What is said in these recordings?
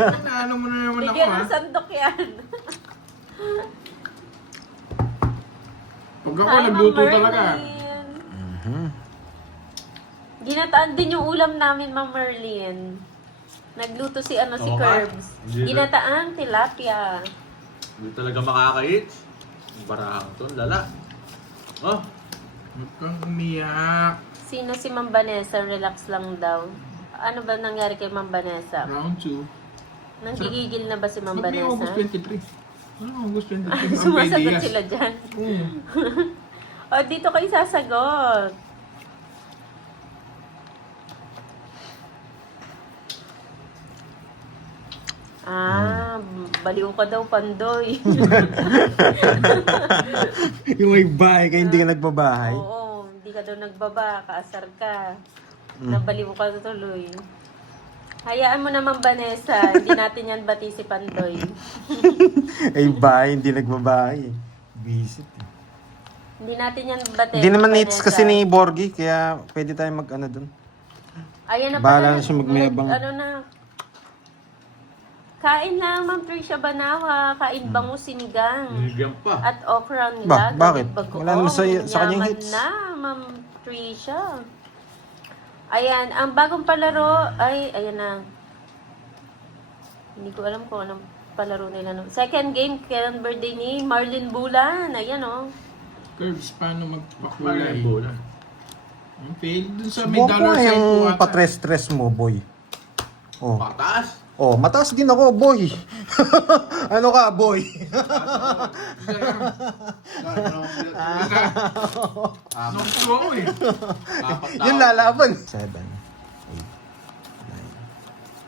Ano mo na naman ako, Bigyan ha? ng sandok yan. Pag ako Hi, nagluto Ma'am talaga. Merlin. Mhm. Ginataan din yung ulam namin, Ma'am Merlin. Nagluto si si Oo nga. Curbs. Hindi na- Ginataang tilapia. Hindi talaga makaka-hits. Ang barahang to, ang lala. Oh, Huwag kang umiyak. Sino si Ma'am Vanessa? Relax lang daw. Ano ba nangyari kay Ma'am Vanessa? Round 2. Nanggigigil na ba si Ma'am Ba't may August Vanessa? 23? Ano August 23? Ay, Ang sumasagot pwede, sila dyan. Oo. O, dito kayo sasagot. Baliw ka daw, Pandoy. Yung may bahay ka, hindi ka nagbabahay. Oo, hindi ka daw nagbaba, kaasar ka. Nabaliw ka tuloy. Hayaan mo naman, Vanessa. Hindi natin yan bati si Pandoy. Ay, bahay, hindi nagbabahay. Visit. Hindi natin yan bati. Hindi naman Vanessa. needs kasi ni Borgie, kaya pwede tayo mag-ano dun. Ayan na Bahala pala. na siya magmayabang. Ano na. Kain lang, Ma'am Tricia Banawa. Kain bango sinigang. binigyan pa. At okra Ba, nila. bakit? bagoong. Wala naman sa kanyang Yaman hits. na, Ma'am Tricia. Ayan, ang bagong palaro ay, ayan na. Hindi ko alam kung anong palaro nila. No? Second game, kailan birthday ni Marlon Bulan. Ayan o. Curbs, paano Kulay magpakulay? bola. Ang fail dun sa may Subukan dollar mo sign po yung ata. patres-tres mo, boy. Oh. Pataas. Oh, mataas din ako, boy. Ano ka, boy? Nokso ako eh. Yung lalaban. 7, 8, 9,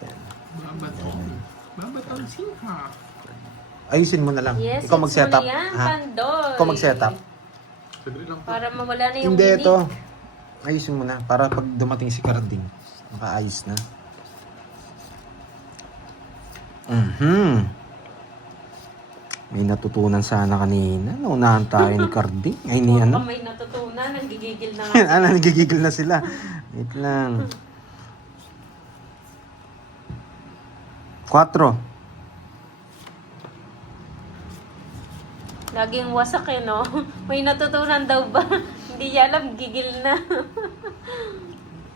10. Babatang singha. Ayusin mo na lang. Yes, Ikaw mag-setup. it's mo na yan, Ha? Pandoy. Ikaw mag-setup. Saglit lang po. Para mawala na yung Hindi, binig. ito. Ayusin mo na. Para pag dumating si Carding, makaayos na. May natutunan sana kanina. Naunahan tayo ni Carding. Ay, ni Baka ano? may natutunan, nanggigigil na nga. Ano, nagigigil na sila. Wait lang. 4. Laging wasak eh, no? May natutunan daw ba? Hindi niya alam, gigil na.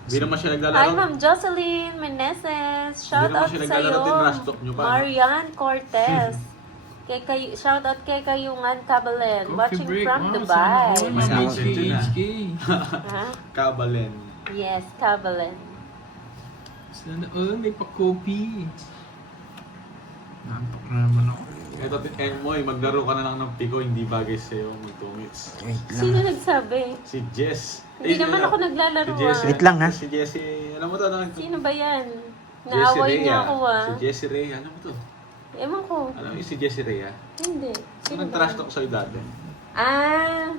Hindi naman siya Hi, naglalaro. Ma'am Jocelyn Meneses. Shout naman out siya sa'yo. naglalaro din, rastok nyo pa, no? Marian Cortez. Shout out kay Kayungan Cabalen. Watching from Dubai. Sana all, Masama Ma'am din yun, HK. Ha? Kabalen. Yes, Cabalen. Sana all, may pa-copy. Nampak na naman ako. Ito, Enmoy, maglaro ka na lang ng piko, hindi bagay sa'yo mag-tumits. Wait Sino lang. nagsabi? Si Jess. Hindi naman ako naglalaro, Si Jessie. Wait lang, ha? Si Jessie, alam mo to, ano? Sino ba yan? Jessie Naaway Rhea. niya ako Si Jessie Rhea, ano mo to? Ewan ko. Alam mo yung si Jessie Rhea? Hindi. Sino Sino ba? nag-trash talk sa'yo dati? Ah.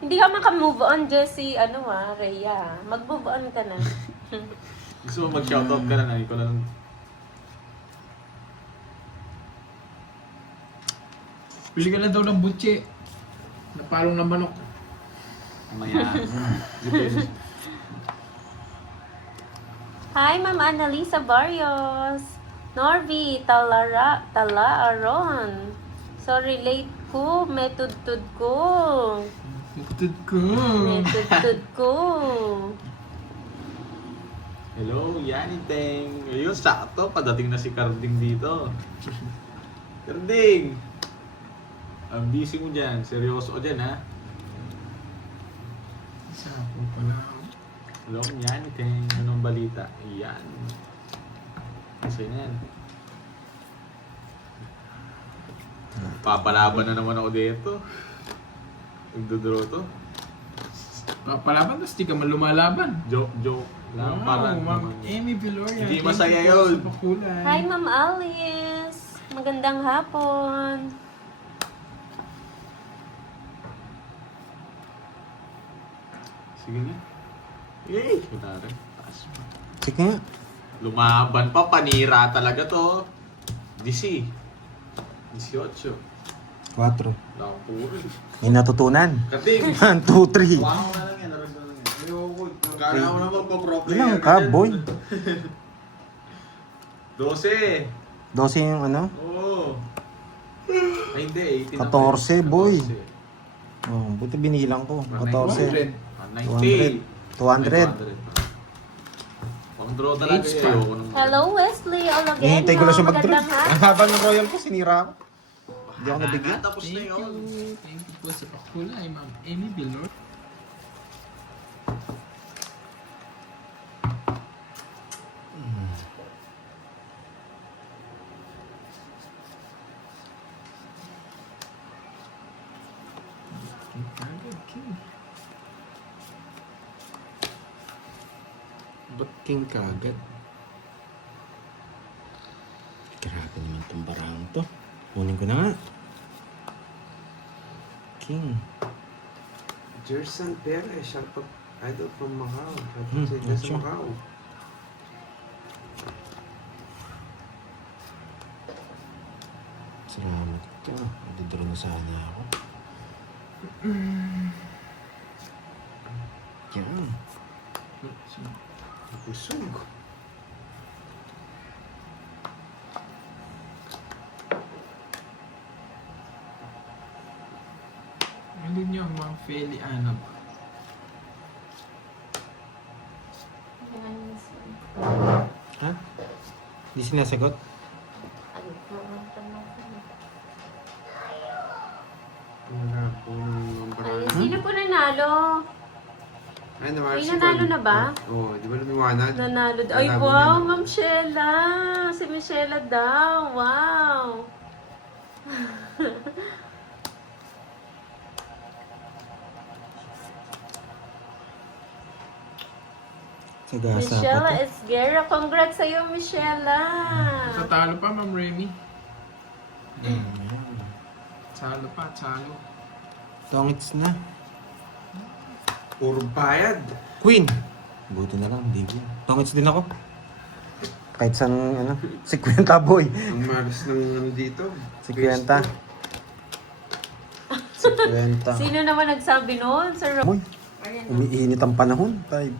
Hindi ka maka-move on, Jessie. Rhea. Mag-move on ka na. Gusto mo mag-shoutout ka na, hindi ko lang. Pili ka lang daw ng butche. Napalong na manok. Maya. Depende. Hi, Ma'am Annalisa Barrios. Norby, Talaaron. Sorry, late ko. Metudtud ko. Nagtutod ko. Metudtud ko. Hello, Yani Teng. Ayun, sakto. Padating na si Carding dito. Carding! Ang busy mo dyan. Seryoso ka dyan, ha? Sapo pala. Hello, Yani Teng. Anong balita? Yan. Kasi yan. Papalaban na naman ako dito. Nagdodraw to. Papalaban, tapos di ka man lumalaban. Joke lang. Parang Ma'am naman. Amy Viloria. Hindi thank masaya you po yun. sa pakulay. Hi, Ma'am Alice. Magandang hapon. Sige nga. Yay! Kunwari. Taas pa. Sige nga. Lumaban pa. Panira talaga to. DC. 18. 4. Wala akong puro. May natutunan. Kating! 1, 2, 3. Wow na lang yan. Naroon na lang yan. Ayoko. Kaya ako na magpa-pro player Ilang ka, dyan. boy? 12. 12 yung ano? Oo. Ay, hindi. 18 na 14, pala. boy. 14. Oh, buti binilang ko. 14. 90. 200. Pang draw talaga Age eh. pa. Ayoko nung- Hello, Wesley. Ologeno. Hinihintay ko lang siya mag-draw. Magandang Ang hapon. haba ng royal ko, sinira ako. Hindi ako nabigyan. Tapos na Thank yun. you. Thank you po sa pakulay, Ma'am Amy Vilor. Ba't king kagad? Grabe naman itong barang to. Kunin ko na nga. King. Jerson Perez, shout out idol from Macau. Shout Hmm, out sa inyo sa ocho. Macau. Salamat ka. Nadidraw na sana ako. Yan. Usog. Ano niyo, Ma'am Feli Anab? Ha? Hindi sinasagot? Wala po ng Ay, barang. sino po nanalo? Ay, naman. May nanalo na ba? Oo, di ba lumiwanag? Nanalo. Ay, Nanalo wow, din. Ma'am Shella. Si Michelle daw. Wow. Sagasa Michelle pa to. Esguerra. Congrats sa'yo, Michelle. Tatalo pa, Ma'am Remy. Ayan. Salo pa, salo. Tongits na. Puro bayad. Queen. Buti na lang, hindi ko. Tongits din ako. Kahit saan, ano, si Kwenta boy. Ang maris ng ano dito. Si Kwenta. Si Kwenta. Sino naman nagsabi noon? Sir Boy, Ayan. umiinit ang panahon. 5,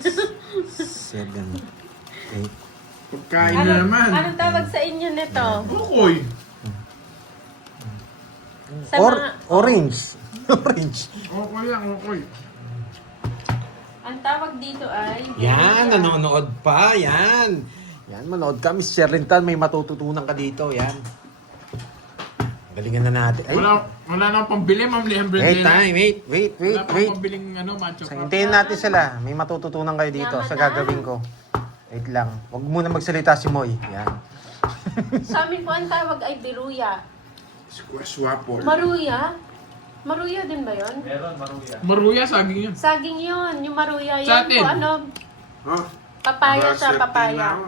6, 7, 8. Pagkain na naman. Anong tawag sa inyo nito? Bukoy. Sa mga... Orange. Orange. Okay lang, okay. Ang tawag dito ay... Yan, nanonood pa. Yan. Yan, manood ka. Miss Sherlinton, may matututunan ka dito. Yan. Galingan na natin. Ay, Wala na pambili, Ma'am Liam wait, Bredela. time. Wait. Wala pa pambiling macho So, crop. hintayin natin sila. May matututunan kayo dito sa gagawin ko. Wait lang. Huwag muna magsalita si Moy. Yan. Sa amin po ang tawag ay biruya. Swapol. Maruya? Maruya din ba yon? Maruya, saging yun. Saging yun. Yung maruya Sa yan atin. po ano. Oh, Papaya siya, swerte papaya. na ako.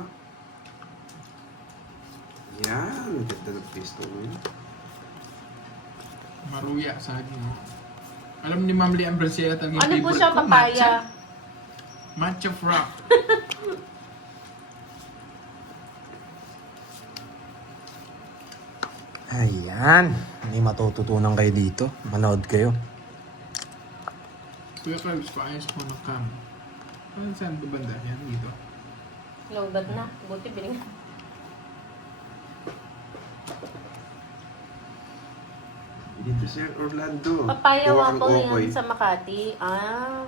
Yan, ganda ng pisto mo yun. Maruya, saging. Alam ni Ma'am Liam Bredela talaga yung Ano po favorite siya, ko, papaya? Matcha frap. Ayan. May matututunan kayo dito. Manood kayo. Kuya Carlos, paayos mo ng cam. Ano saan ba banda? Yan, dito. Lowbat na. Buti biling. Dito sa Orlando. Papaya Kuha kang waffle okoy. yan sa Makati. Ah.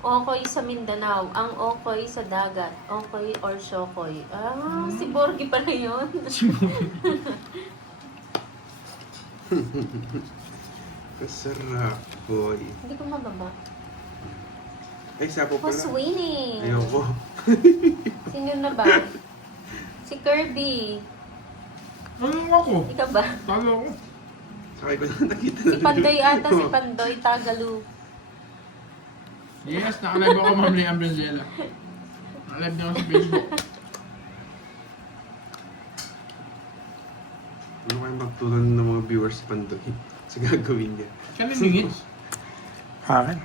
Okoy sa Mindanao. Ang okoy sa dagat. Okoy or shokoy. Ah, si Borgie pala yun. Masarap, boy. Hindi ko mababa. Ay, sapo Oh, pala. Sweeney. Ayoko. Sino na ba? Si Kirby. Ano ako? Ikaw ba? Talo ako. Sakay ko na nakita Si Pandoy ata, si Pandoy Tagalu. Yes, nakalive ako, Ma'am Liam Bredela. Nakalive niya ako sa Facebook. Ano kayo magtulong ng mga viewers Pandoy sa gagawin niya? Kaya nilingit. Akin.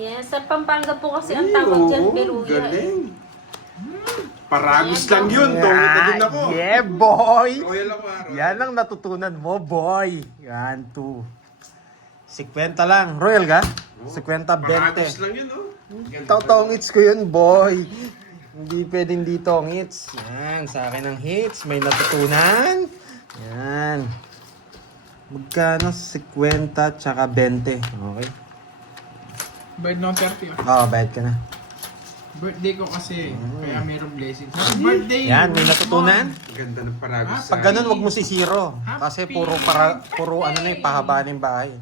Yes, sa Pampanga po kasi ang tawag dyan, Beruya. Galing. Paragos lang yun. Tongit na din ako. Yeah, boy! Royal ako. Yan ang natutunan mo, boy. 1, 2. 50 lang. Royal ka? 50, Paragos 20. lang yun, oh. Tongits ko yun, boy. Hindi pwedeng di tongits. Yan, sa akin ang hits. May natutunan. Yan. Magkano? 50 tsaka 20. Okay? Bayad ng 30. Oo, bayad ka na. Birthday ko kasi, kaya mayroong blessings. Happy birthday! Yan, may natutunan. Ganda ng paragos. Pag ganun, wag mo sisiro. Kasi puro ano na yung pahaba ng bahay.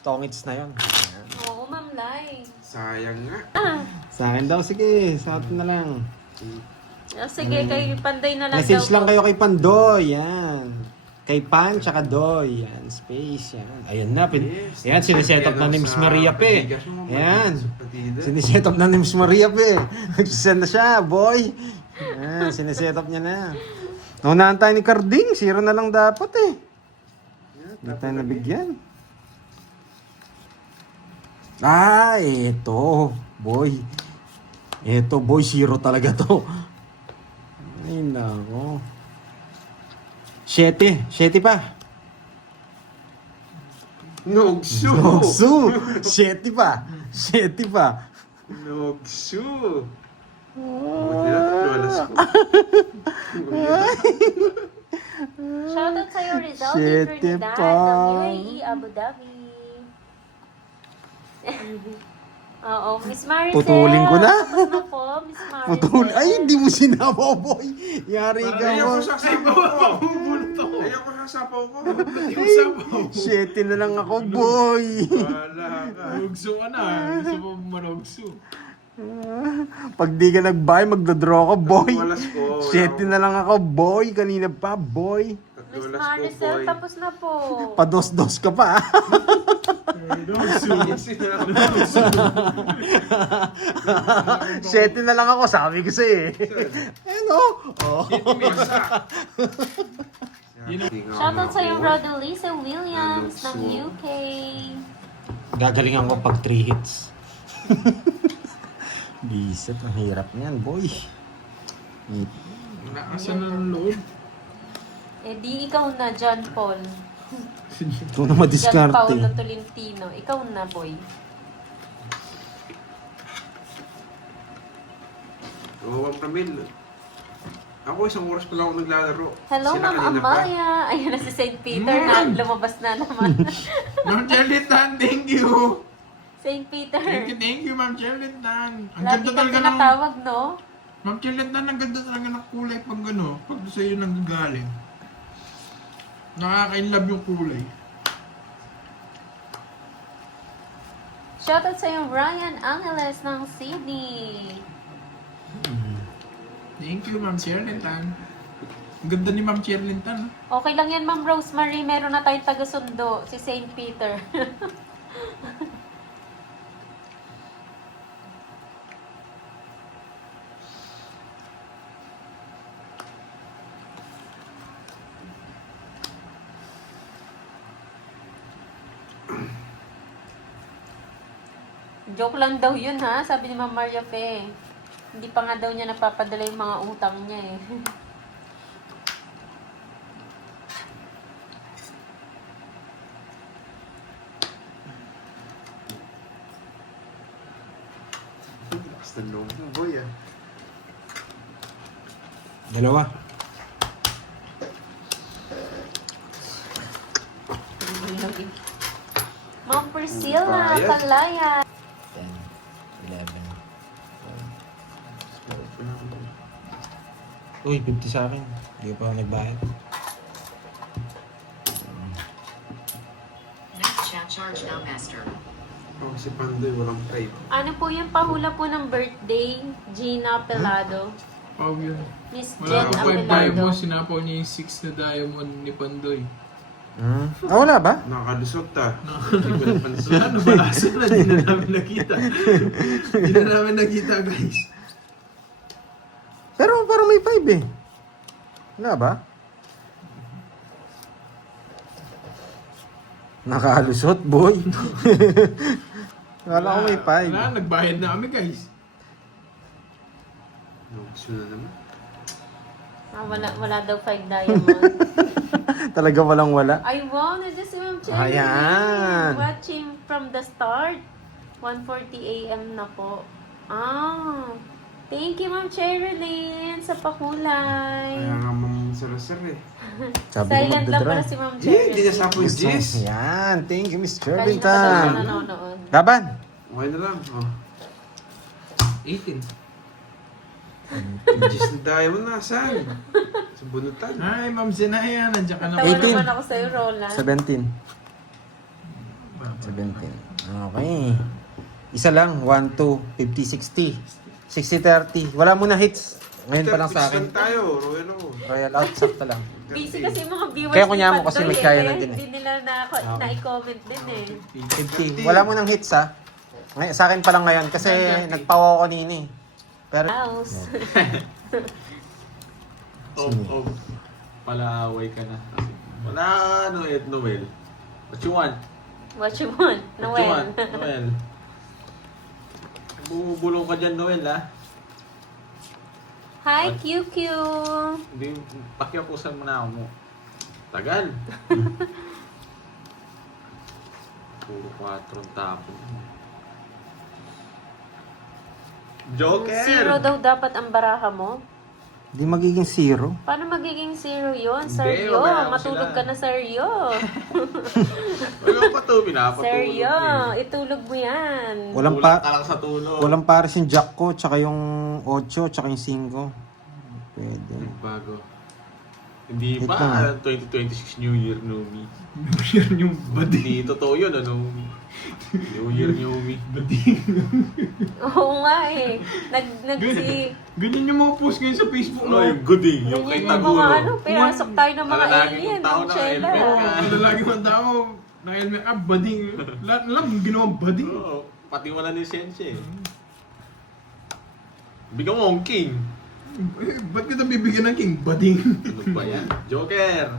Tongits na yun. Yan. Oo, Ma'am Lai. Sayang nga. Sa akin daw, sige. Sa atin na lang. Sige, kay Panday na lang Message daw lang po. kayo kay Pandoy. Yan. Kay Pan, tsaka Doy. Yan, space. Yan. Ayan na. Yes. Yan, siniset up na ni Miss Maria pe. Patigas mo, Yan. Patida. Siniset up na ni Miss Maria pe. Nagsisend na siya, boy. Yan, siniset up niya na. Naunahan tayo ni Carding. 0 na lang dapat eh. Hindi tayo nabigyan. Ah, eto. Boy. Eto, boy. 0 talaga to. Ay, nako. 7 pa. Nogsu. Noksu. 7 pa. 7 pa. Nogsu. Buti na alas ko. Shoutout sa'yo, Rizal Shit, Trinidad pa. ng UAE, Abu Dhabi. Oo, Miss Maricel. Putulin ko na. Tapos na po, Miss Maricel. Putol. Ay, hindi mo sinama, boy. Yari ka Ayaw mo. ko sa sapaw ko. Ayaw ko sa sapaw ko. Yung sabaw. 7 na lang ako, boy. Wala ka. Manugso ka na. Gusto mo manugso. Pag di ka nag-buy, magdodraw ka, boy. Walas ko. 7 na lang ako, boy. Kanina pa, boy. Miss Tatlulas ko, Maricel, boy. tapos na po. Pados-dos ka pa. Manugso. 7 na lang ako, sabi ko sa'yo eh. Ano? Oh. Shoutout sa'yo, Rodolisa Williams ng UK. Gagalingan ko pag 3 hits. Bisit, ang hirap niyan, boy. Nakasan na ng loob. Eh di ikaw na, John Paul. Ito na John madiskarte. Paulo Tolentino. Ikaw na, boy. Oo, Camille. Ako isang oras pa lang ako naglalaro. Hello, Sila Ma'am kanina pa. Amalia. Ayun na si St. Peter na lumabas na naman. Ma'am Charlitan, thank you. St. Peter. Thank you, Ma'am Charlitan. Ang Lagi ganda kang talaga ng... tinatawag, no? Ma'am Charlitan, ang ganda talaga ng kulay pag ano, pag sa'yo nanggagaling. Nakaka-inlove yung kulay. Shoutout sa'yo, Ryan Angeles ng Sydney. Thank you, Ma'am Charlitan. Ang ganda ni Ma'am Charlitan. Okay lang yan, Ma'am Rosemary. Meron na tayong taga-sundo, si St. Peter. Joke lang daw yun, ha? Sabi ni Ma'am Maria Fe. Hindi pa nga daw niya napapadala yung mga utang niya, eh. Lakas ng loob mo, boy, ah. Dalawa. Ma'am Priscilla, Bayad. Kalaya. 10, 11. Uy, 50 sa akin. Hindi pa ako nagbayad. Next chat charge now, master. Ako si Pandoy, walang type. Ano po yung pahula po ng birthday? Gina Pelado. Pau yun. Miss Wala Jen ko 5 Apelado. diamonds, sinapaw niya yung 6 na diamond ni Pandoy. Wala ba? Nakalusot, ah. Hindi ko napansin. Ano ba lasa na? Di na namin nakita. Di na namin nakita, guys. Pero parang may 5 eh. Wala ba? Nakalusot, boy. Wala ko may 5. Wala, nagbayad na kami guys. Gusto na naman. Wala daw 5 diamond. Talaga walang wala. Ay, wow, nandiyan si Ma'am Cherry. Ayan. Watching from the start. 1:40 a.m. na po. Thank you, Ma'am Cherilyn, sa pakulay. Kaya nga Ma'am Sarasar eh. Sabi ko Silent lang pala magdadrive. si Ma'am Hindi na Cherilyn. sa yung Jis. Yan, thank you, Miss Kanina pa daw siya Jervington. nanonood. Laban. Okay na lang. Oh. 18. Jis na diamond na. Saan? Sa bunutan. Hi, Ma'am Zenaya. Nandiyan ka na. Tawa 18. naman ako sa'yo, Roland. 17. 17. Okay. Isa lang. 1, 2, 50, 60. 60, 30. Wala mo na hits. Ngayon pa lang sa akin. Fix lang tayo. Royal ako. Royal out, sakto lang. Busy kasi yung mga viewers Kaya kunya mo ni kasi Pandoy may kaya eh. na din eh. Hindi nila na-comment din eh. 50. Wala mo ng hits ha. Ngayon, sa akin pa lang ngayon kasi nagpawa ko kanina eh. Pero House. Oh. Palaaway ka na. Kasi wala, Noel. What you want? What you want? What you Noel. want? Noel. Bumubulong ka dyan, Noel, ha? Hi, QQ. Hindi, pakiapusan mo na ako mo. Tagal. Puro 4 ang tapon. Joker! Zero daw dapat ang baraha mo. di magiging 0. Paano magiging zero yun? Hindi, Seryo. wala ako Matulog sila. ka na, Seryo. Wala pa ito, pinapatulog. Seryo. eh. Itulog mo yan. Walang Kulang pa ka lang sa tulog. walang pares yung jack ko, tsaka yung 8, tsaka yung 5. Pwede. Bago. Hindi Wait ba? lang, 2026 New Year, New Me. Yun yung bading. Hindi totoo yun, ano? New Year, New Me. Oo nga eh. Ganyan yung mga post ngayon sa Facebook mo. Oh, yung goodie, yung kay Ganyan yung Taguro. mga ano, pinasok tayo ng mga Lalaki alien. ng tao Ang na Chela. helmet ka. Lalaki man tao. Naka-helmet bading. Lahat na lang ginawang bading. Oo, pati wala lisensya eh. Bigyan mo ang king. Eh, ba't kita bibigyan ng king? Bading. Ano ba yan? Joker!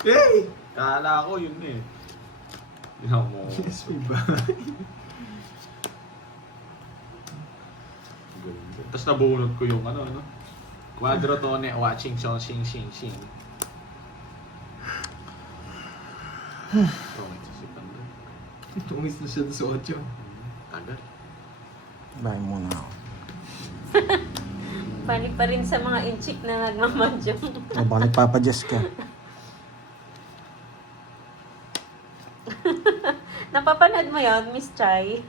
Hey! Kala ko yun eh. Ginawa mo. Yes, may ba? Tapos nabunod ko yung ano. Quadrotone watching song sing. Oh, may sasipan doon. Tumis na siya doon sa 8. Tagal. Bahay muna ako. Panik pa rin sa mga inchik na nagmamadyong. O baka nagpapadyas ka. Napapanood mo yon, Miss Chai?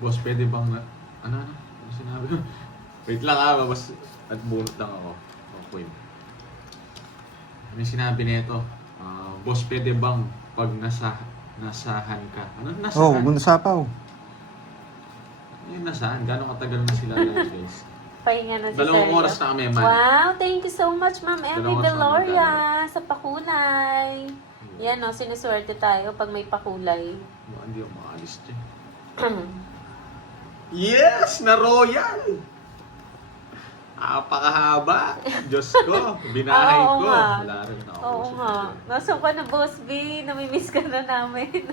Boss, pwede bang na... Ano? Ano sinabi ko? Wait lang babas at bunot lang ako. Okay. May sinabi nito. Boss, pwede bang pag nasahan ka? Ano Oh, nasahan? huwag mo nasapaw. Yung nasahan? Gano'ng katagal na sila live, guys? Pahinga na si Dalawang Seryo. oras na kami, man. Wow, thank you so much, Ma'am Emmy Dalawang oras na Deloria, sa pakulay. Yan o, sinuswerte tayo pag may pakulay. Baka hindi ako makaalis dyan. Yes! Na Royal! Napakahaba! Diyos ko! Binahay Oo ko! nga. Wala rin ako. Oo nga. Nasaan ka na, Boss B? Namimiss ka na namin.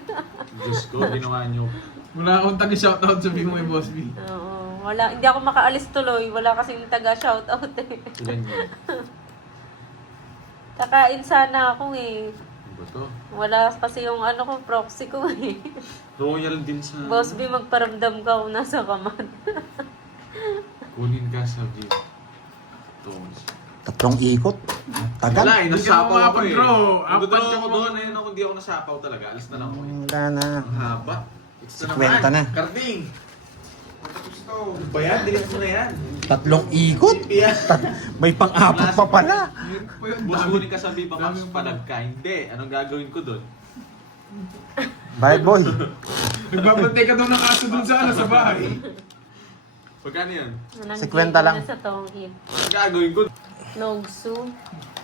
Diyos ko, ginawa niyo. Wala akong taga-shoutout sa mo kay Boss B. Oo. Wala, hindi ako makaalis tuloy. Wala kasing taga-shoutout eh. Ilan yun? Kakain sana ako eh. Ano ba to? Wala kasi yung ano ko, proxy ko eh. Royal din sa... Boss B, magparamdam ka kung nasa ka man. Kunin ka sa view. Tones. 3 ikot. Tagal. Wala eh, Hindi ka nasapaw ko eh. makapag-draw. Nagdodraw Apat ako ka doon. Ayun ako, hindi ako nasapaw talaga. Alis na lang ako eh. Wala na. Ang haba. It's na Kwenta na. Karding! Ano ba yan? Dilis mo na yan. 3 ikot? Yeah. May pang-apat pa pala. Boss, kunin ka sa Viva Max, palag ka. Hindi. Anong gagawin ko doon? Bye, boy. Nagbabantay ka daw ng aso dun sa ano, sa bahay. Pagkano yan? 50 lang. Na sa tongkit. Anong gagawin ko? Nogsu.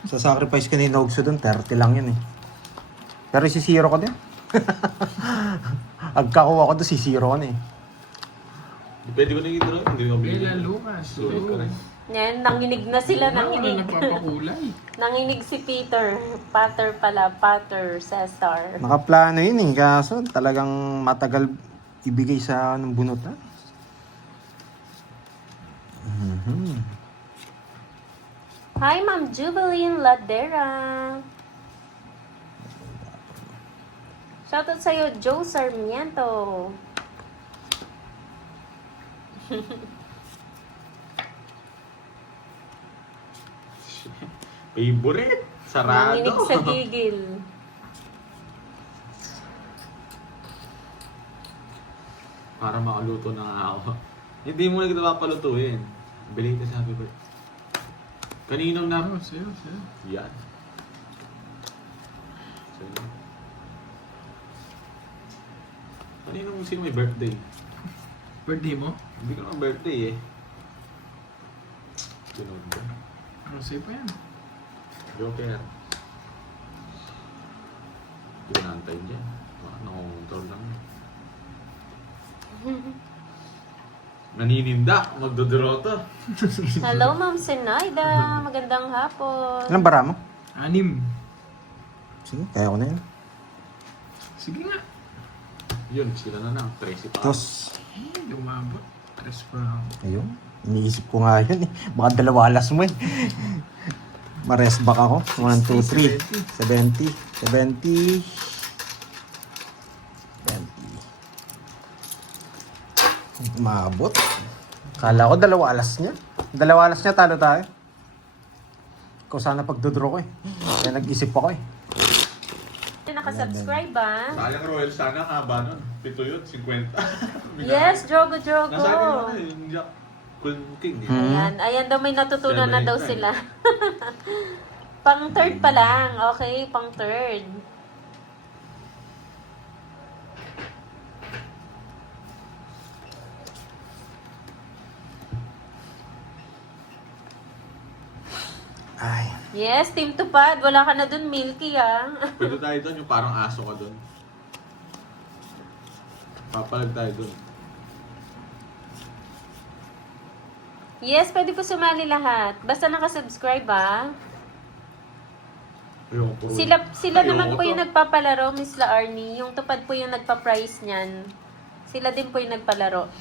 Sa sacrifice ko ni Nogso dun, 30 lang yun eh. Pero sisiro ko din. Agkakuha ko doon, sisiro ko na eh. Pwede ko nang i-draw. Hindi ko Bella Lucas. Sulit ko rin. Yan, nanginig na sila, Wala nanginig. nagpapakulay. Nanginig si Peter. Pater pala, Pater Cesar. Nakaplano yun eh, kaso talagang matagal ibigay sa ng bunutan. Hi, Ma'am Jubilin Ladera. Shoutout sa'yo, Joe Sarmiento. Favorite. Sarado. Nanginig sa gigil. Para makaluto na nga ako. Hindi mo na kita papalutuin. Belated happy birthday. Kaninong na? Oh, sa'yo. Yan. Sa'yo. Kaninong sino may birthday? Birthday mo? Hindi ko naman birthday eh. Sunod ko. Ano sa'yo pa yan? Joker. Hindi ko naantay dyan. Nakongontrol lang. Nanininda. Magdodroto. Hello, Ma'am Senaida. Magandang hapon. Ilang bara mo? 6. Sige, kaya ko na yun. Sige nga. Yun, sila na lang. 13 pa. Tapos, Lumabot. 3 pa ako. ayun, iniisip ko nga yun eh. Baka dalawalas mo eh. Mares back ako. 1, 2, 3. 70. Umabot. Kala ko dalawa alas niya. Dalawa alas niya, talo tayo. Ikaw sana pagdodraw ko eh. Kaya nag-isip ako eh. Nakasubscribe ba? Sayang Royal sana, haba nun. 7 yun, 50. Yes, Jogo Jogo. Nasa akin naman eh, yung Jack. Queen King eh. Ayan, ayan daw may natutunan na daw 7, 8, sila. Pang third pa lang. Okay, pang third. Ay. Yes, Team Tupad. Wala ka na dun, Milky, ah. Pwede tayo doon, yung parang aso ka doon. Papalag tayo doon. Yes, pwede po sumali lahat. Basta nakasubscribe, ah. Ayoko po. Sila Ayoko naman po to. yung nagpapalaro, Miss La Arnie. Yung Tupad po yung nagpa-price niyan. Sila din po yung nagpalaro.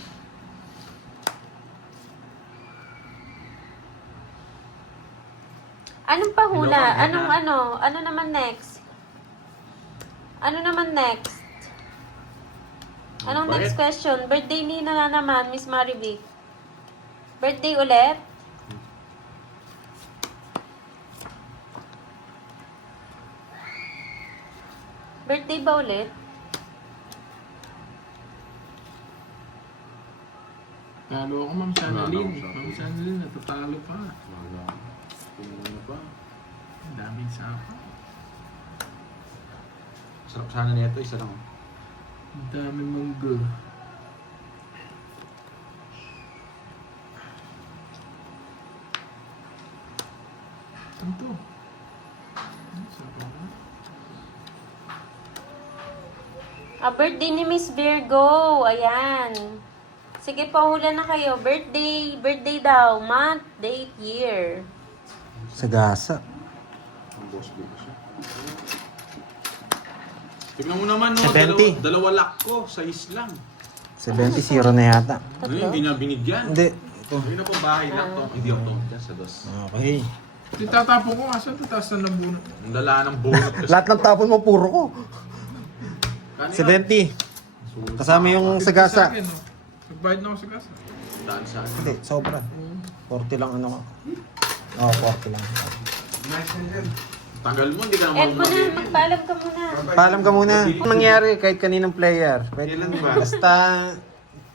Anong pahula? Ilocos, Ano naman next? Ano naman next? Anong Bait. next question? Birthday ni na naman, Miss Marivic. Birthday ulit? Birthday ba ulit? Talo ako, Ma'am Wala Sanalyn. na ako sa Ma'am Sanalyn, natatalo pa. Wala. Ano pa? Ang daming sapa. Sarap sana nito, isa lang. Ang daming munggo. Ano to? Ano sapa ba? Birthday ni Miss Virgo. Ayan. Sige, pahula na kayo. Birthday. Birthday daw. Month, date, year. Sagasa. Ang boss dito siya. Tignan mo naman, no? 70. Dalawa lock ko, size lang. 70-0 na yata. Ano yun, hindi niya binigyan. Hindi. Ito. Hindi na po bahay lang to. Hindi ako to. Diyan sa dos. Okay. Titatapon ko, asan to? Taas na nabunot. Ang lala ng bunot kasi. Lahat ng tapon mo, puro ko. Kanina, 70. sulit Kasama pa yung ako. sagasa. Sa akin, no? Nagbayad na ako sa gasa. Daan sa akin. Hindi, sobra. 40 lang ano ko. Oo, 40 lang. Nice na yan. Tagal mo, hindi ka naman Ed mo na. Magpaalam ka muna. Paalam ka muna. Anong mangyari kahit kaninong player? Pwede Kailan ba?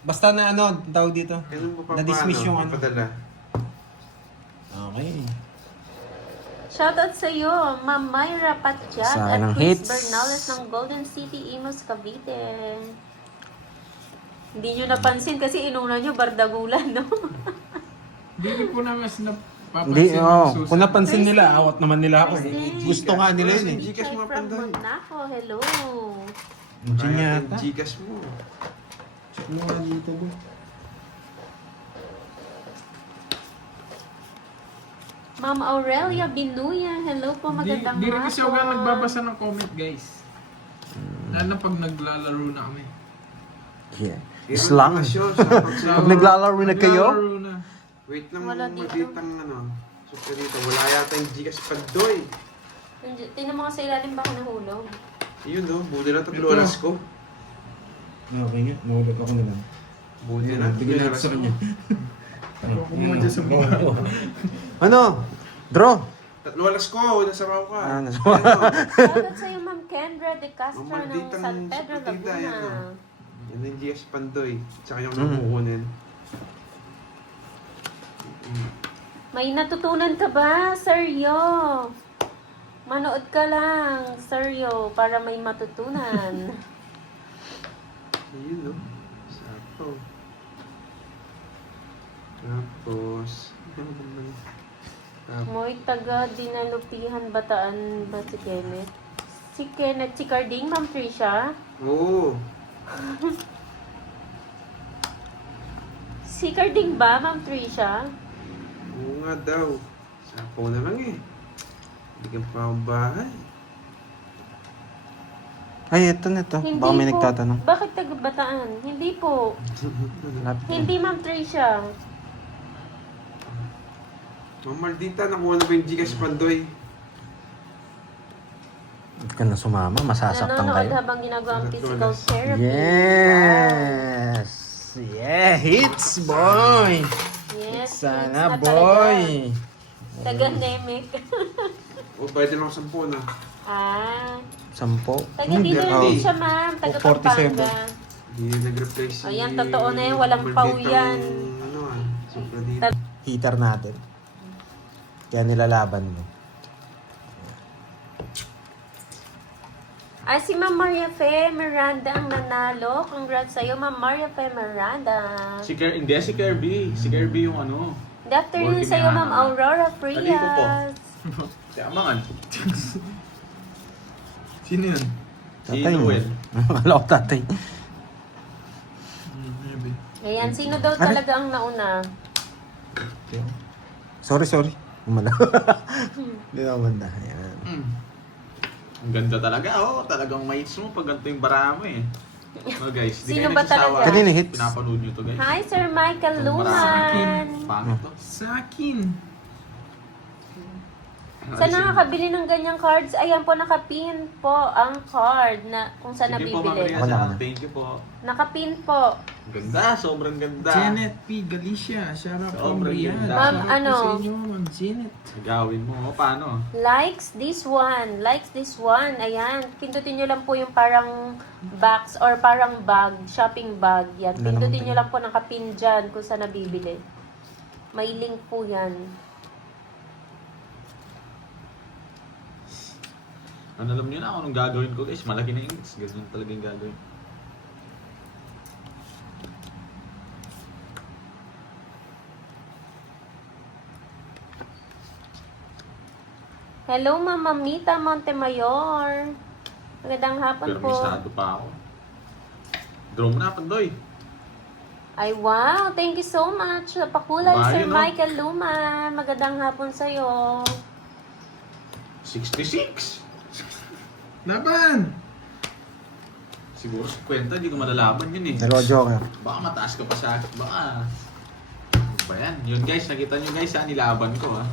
Basta na ano, tawag dito. Kailan mo pa Na-dismiss yung ano. Papadala. Okay. Shoutout sa iyo, Ma'am Myra Patjat Sa at ng Chris hits. Bernales ng Golden City, Imus, Cavite. Hindi nyo napansin kasi inuna nyo bardagulan, no? Hindi ko na mas Hindi, napapansin yung susunod. kung napansin nila, awat naman nila ako. Christy. Gusto nga nila yun eh. Gcash mo From panday. Monaco, hello. Diyan yata. Gcash mo. Ano nga dito ba? Ma'am Aurelia Binuya, hello po, magandang Di rin kasi ako hapon. nagbabasa ng comment, guys. Lalo na pag naglalaro na kami. Yeah. Meron Islang. bakasyon sa Pag naglalaro na kayo? Naglalaro na. Wait lang, Wala dito. malditang ano. Super dito. Wala yata yung Gcash Pandoy. Tingnan mo nga sa ilalim, baka nahulog. Yun no, buti na Ito. tatlo alas ko. Okay nga, nahulog ako na lang. Buti na, Bigyan tatlo natin alas sa ko. kanya. Kumuha dyan sa mga. Ano? Draw? Tatlo alas ko, nasa raw ka. Ah, nasa- Ano? Shoutout sa'yo, Ma'am Kendra de Castro ng Malditang San Pedro, supatida, yan, Laguna. oh. Yan yung Gcash Pandoy. Tsaka yung Mm. nakukunin. May natutunan ka ba, Seryo? Manood ka lang, Seryo, para may matutunan. Ayun no. Sapo. Tapos, ano ba naman? Moy taga Dinalupihan, Bataan ba si Kenneth? Si Kenneth Chicarding, Ma'am Trisha? Oo. Si Carding ba, Ma'am Trisha? Oo nga daw. Sapo na lang eh. Hindi ka pa ang bahay. Ay, ito na to. Hindi Baka may po. nagtatanong. Bakit taga Bataan? Hindi po. Lapit na. Hindi, Ma'am Trisha. Ma'am Maldita, nakuha na ba yung Gcash Pandoy? Huwag ka na sumama, masasaktan Nanonood kayo. habang ginagawa ang physical Natulas. therapy. Yes! Yeah, hits, boy! Yes, Sana, hits na boy! talaga. Taga-nemic. O, pwede lang 10 na. Ah. 10. Taga dito lang din siya, ma'am. Taga 47. Pampanga. Hindi nag-reply si... Ayan, totoo na yan. Walang Malditang, pau yan. Ano ah, super dito. Heater natin. Kaya nilalaban mo. Ay, si Ma'am Maria Fe Miranda ang nanalo. Congrats sa'yo, Ma'am Maria Fe Miranda. Hindi, si Kirby. Si Kirby yung ano. Good afternoon Working sa'yo, na, Ma'am Aurora Naligo po. Frias. Si Amangan. Sino yun? Si Tatay mo. Noel. Akala ko tatay. Maybe. Ayan, sino daw talaga ang nauna? Sorry. Umala. Hindi na umanda. Ayan. Ang ganda talaga, oh. Talagang mates mo pag ganito yung bara mo eh. No, guys, di Sino kayo ba nagsasawa. talaga? Kanino hits? Pinapanood nyo to, guys. Hi, Sir Michael Itong Luman. Pangit to. Sa akin. Sa nakakabili ng ganyang cards, ayan po, nakapin po ang card na kung saan Sige po, Ma'am nabibili. Rian. Ako na. Thank you po. Nakapin po. Ganda, sobrang ganda. Janet P. Galicia. Shout out from Sobrang Riyadh. ganda. Ma'am, Shout out ano? po sa inyo, Ma'am Janet. Gawin mo, oh, paano? Likes this one. Likes this one. Ayan. Pindutin nyo lang po yung parang box or parang bag, shopping bag. Yan. Wala Pindutin namang nyo lang po nakapin dyan kung saan nabibili. May link po yan. Ano, alam nyo na kung anong gagawin ko, guys. Malaki na yung hits. Ganun talaga yung gagawin. Hello, Mama Mita Montemayor. Magandang hapon po. Permisado pa ako. Draw mo na, Pandoy. Ay, wow. Thank you so much. Pakulay, Bahay, Sir no? Michael Luman. Magandang hapon sa'yo. 66. Laban! Siguro sa kwenta, hindi ko malalaban yun eh. Dalawa joker. Baka mataas ka pa sa akin. Baka. Ano ba yan? Yun guys, nakita nyo guys ha, nilaban ko ha.